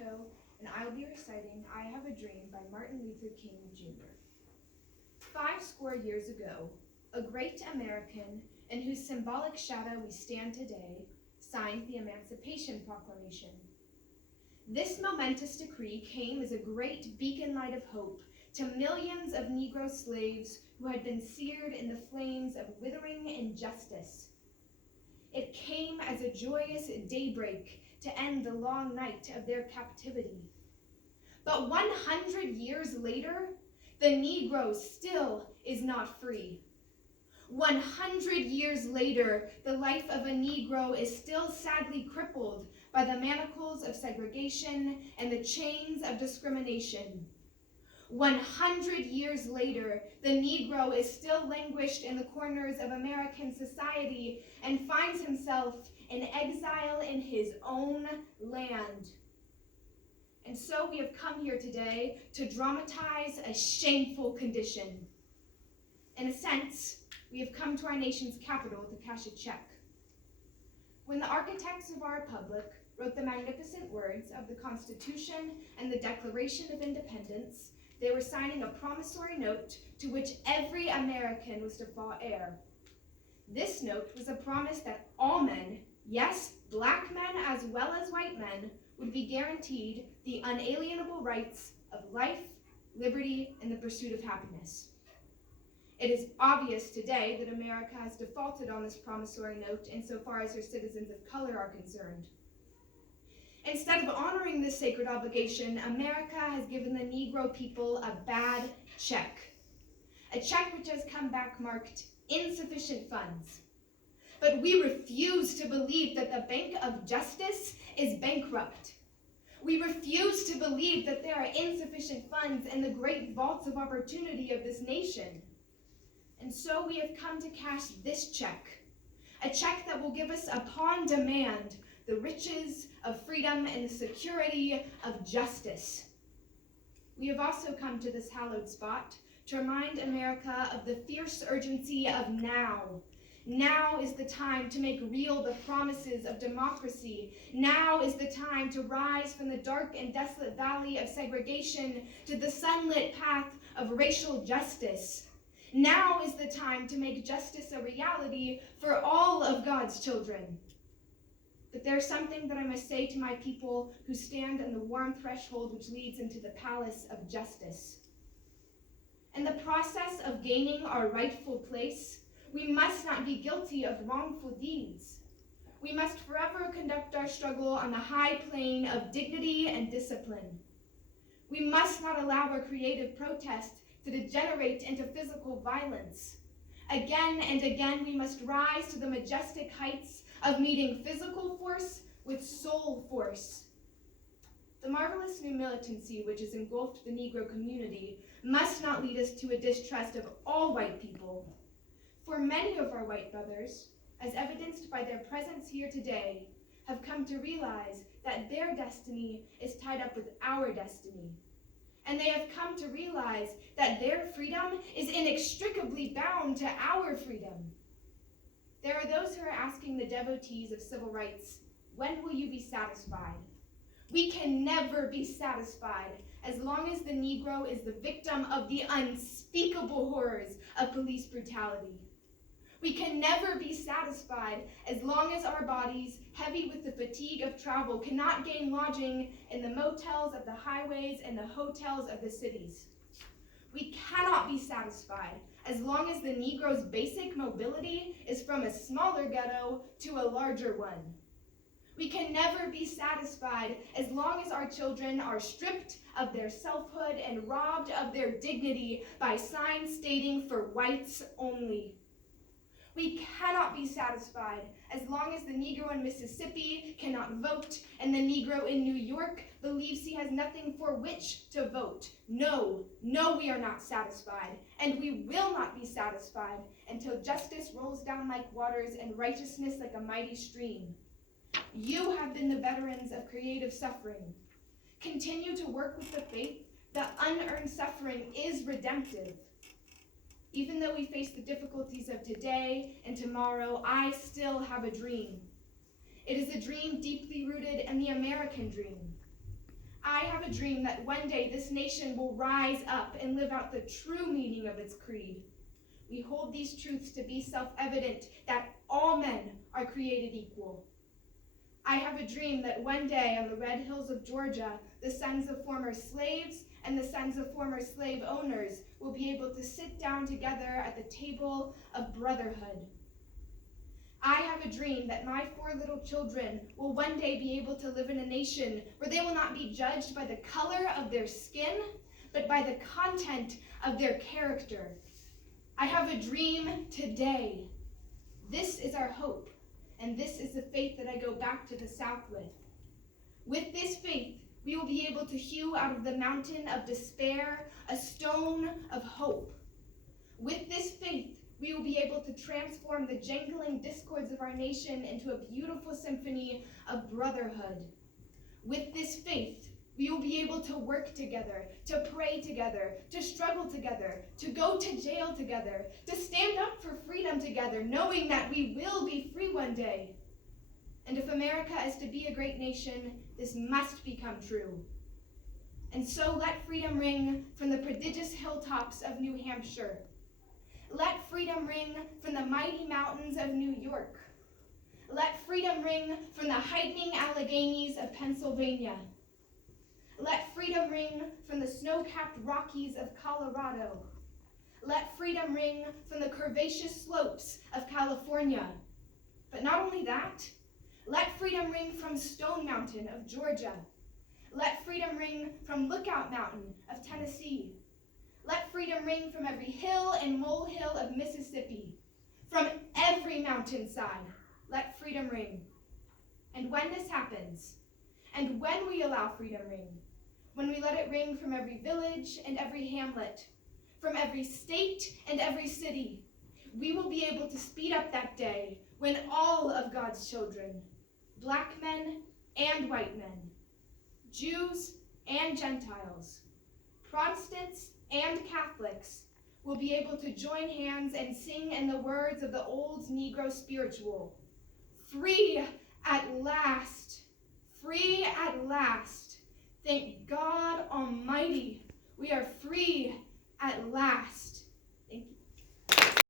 Mexico, and I'll be reciting I Have a Dream by Martin Luther King, Jr. 50 years ago, a great American, in whose symbolic shadow we stand today, signed the Emancipation Proclamation. This momentous decree came as a great beacon light of hope to millions of Negro slaves who had been seared in the flames of withering injustice. It came as a joyous daybreak to end the long night of their captivity. But 100 years later, the Negro still is not free. 100 years later, the life of a Negro is still sadly crippled by the manacles of segregation and the chains of discrimination. 100 years later, the Negro is still languished in the corners of American society and finds himself in exile in his own land. And so we have come here today to dramatize a shameful condition. In a sense, we have come to our nation's capital to cash a check. When the architects of our republic wrote the magnificent words of the Constitution and the Declaration of Independence, they were signing a promissory note to which every American was to fall heir. This note was a promise that all men, yes, black men as well as white men, would be guaranteed the unalienable rights of life, liberty, and the pursuit of happiness. It is obvious today that America has defaulted on this promissory note insofar as her citizens of color are concerned. Instead of honoring this sacred obligation, America has given the Negro people a bad check. A check which has come back marked insufficient funds. But we refuse to believe that the Bank of Justice is bankrupt. We refuse to believe that there are insufficient funds in the great vaults of opportunity of this nation. And so we have come to cash this check, a check that will give us upon demand the riches of freedom and the security of justice. We have also come to this hallowed spot to remind America of the fierce urgency of now. Now is the time to make real the promises of democracy. Now is the time to rise from the dark and desolate valley of segregation to the sunlit path of racial justice. Now is the time to make justice a reality for all of God's children. But there's something that I must say to my people who stand on the warm threshold which leads into the palace of justice. In the process of gaining our rightful place, we must not be guilty of wrongful deeds. We must forever conduct our struggle on the high plane of dignity and discipline. We must not allow our creative protest to degenerate into physical violence. Again and again, we must rise to the majestic heights of meeting physical force with soul force. The marvelous new militancy which has engulfed the Negro community must not lead us to a distrust of all white people. For many of our white brothers, as evidenced by their presence here today, have come to realize that their destiny is tied up with our destiny. And they have come to realize that their freedom is inextricably bound to our freedom. There are those who are asking the devotees of civil rights, when will you be satisfied? We can never be satisfied as long as the Negro is the victim of the unspeakable horrors of police brutality. We can never be satisfied as long as our bodies, heavy with the fatigue of travel, cannot gain lodging in the motels of the highways and the hotels of the cities. We cannot be satisfied as long as the Negro's basic mobility is from a smaller ghetto to a larger one. We can never be satisfied as long as our children are stripped of their selfhood and robbed of their dignity by signs stating for whites only. We cannot be satisfied as long as the Negro in Mississippi cannot vote and the Negro in New York believes he has nothing for which to vote. No, we are not satisfied, and we will not be satisfied until justice rolls down like waters and righteousness like a mighty stream. You have been the veterans of creative suffering. Continue to work with the faith that unearned suffering is redemptive. Even though we face the difficulties of today and tomorrow, I still have a dream. It is a dream deeply rooted in the American dream. have a dream that one day this nation will rise up and live out the true meaning of its creed. We hold these truths to be self-evident, that all men are created equal. I have a dream that one day on the red hills of Georgia, the sons of former slaves and the sons of former slave owners will be able to sit down together at the table of brotherhood. I have a dream that my 4 little children will one day be able to live in a nation where they will not be judged by the color of their skin, but by the content of their character. I have a dream today. This is our hope, and this is the faith that I go back to the South with. With this faith, we will be able to hew out of the mountain of despair a stone of hope. With this faith, we will be able to transform the jangling discords of our nation into a beautiful symphony of brotherhood. With this faith, we will be able to work together, to pray together, to struggle together, to go to jail together, to stand up for freedom together, knowing that we will be free one day. And if America is to be a great nation, this must become true. And so let freedom ring from the prodigious hilltops of New Hampshire. Let freedom ring from the mighty mountains of New York. Let freedom ring from the heightening Alleghenies of Pennsylvania. Let freedom ring from the snow-capped Rockies of Colorado. Let freedom ring from the curvaceous slopes of California. But not only that, let freedom ring from Stone Mountain of Georgia. Let freedom ring from Lookout Mountain of Tennessee. Let freedom ring from every hill and molehill of Mississippi. From every mountainside, let freedom ring. And when this happens, and when we allow freedom ring, when we let it ring from every village and every hamlet, from every state and every city, we will be able to speed up that day when all of God's children, Black men and white men, Jews and Gentiles, Protestants and Catholics, will be able to join hands and sing in the words of the old Negro spiritual, "Free at last, free at last. Thank God Almighty, we are free at last."